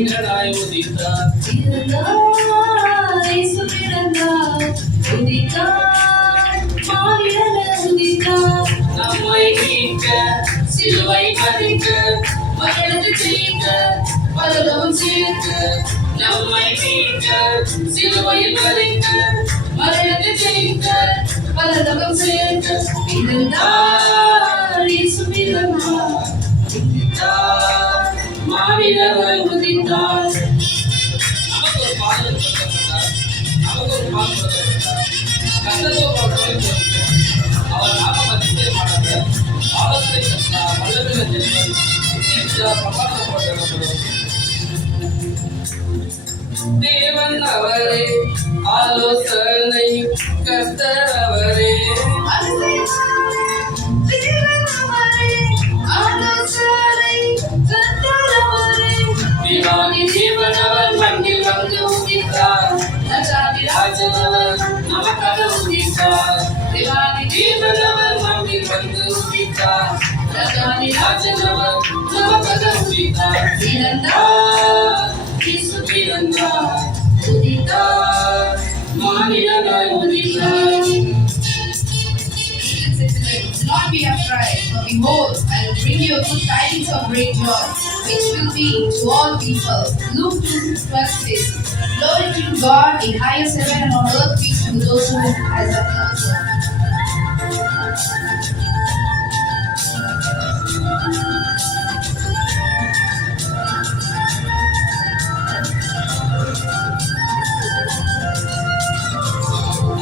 மானிடனாய் உதித்தார். இயேசு பிறந்தார், உதித்தார், மானிடனாய் உதித்தார். நம்மை மீட்க சிலுவை மறிக்க மரணத்தை ஜெயிக்க பரலோகம் சேர்க்க. நம்மை மீட்க சிலுவையில் மறிக்க மரணத்தை ஜெயிக்க பரலோகம் சேர்க்க. பிறந்தார், இயேசு பிறந்தார், உதித்தார், மானிடனாய் உதித்தார். நமக்கு ஒரு பாடல் கொடுக்கப்பட்டார். நமக்கு ஒரு பாடல் கொடுக்கப்பட்டார். கர்த்தரோ அவர் அவர் நாம மதிப்பே மாட்டார். ஆலோசனை கர்த்தா வல்லமையுள்ள தேவன் பிரமாணம். தேவன் அவரே, ஆலோசனை கர்த்தர் அவரே. தேவாதி தேவனவர் மண்ணில் வந்து உதித்தார். ராஜாதி ராஜனவர் நமக்காக உதித்தார். தேவாதி தேவனவர் மண்ணில் வந்து உதித்தார். ராஜாதி ராஜனவர் நமக்காக உதித்தார். பிறந்தார், இயேசு பிறந்தார், உதித்தார், மானிடனாய் உதித்தார். do not be afraid, for behold, I will bring you good tidings of great joy, which will be to all people. Luke 2:12 says, Glory to God in highest heaven, and on earth peace to those who has upheld.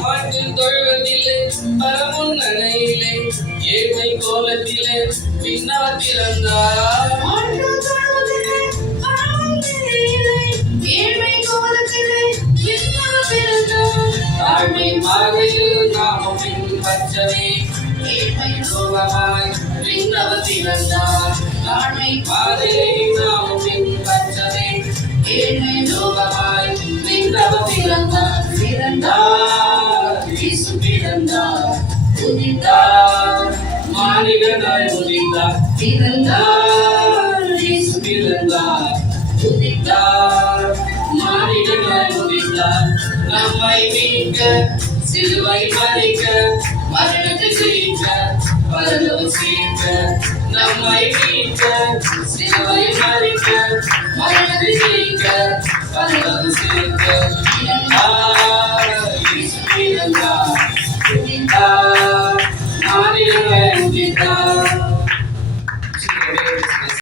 மாட்டில் தொழுவதிலே பரமுன்னணையிலே ஏழ்மை கோலத்திலே பின்னவர் பிறந்தார். தாழ்மை மாகையில் நாமும் பின்பற்றவே ஏழ்மை ரூபமாய் பின்னவர் பிறந்தார். தாழ்மை பாதையை நாமும் பின்பற்றவே ஏழ்மை ரூபமாய் பின்னவர் பிறந்தார். பிறந்தார், இயேசு பிறந்தார், உதித்தார், மானிடனாய் உதித்தார். பிறந்தார், இயேசு பிறந்தார், உதித்தார், மானிடனாய் உதித்தார். நம்மை மீட்க சிலுவை மறிக்க மரணத்தை ஜெயிக்க பரலோகம் சேர்க்க. நம்மை மீட்க சிலுவை மறிக்க மரணத்தை ஜெயிக்க பரலோகம் சேர்க்க.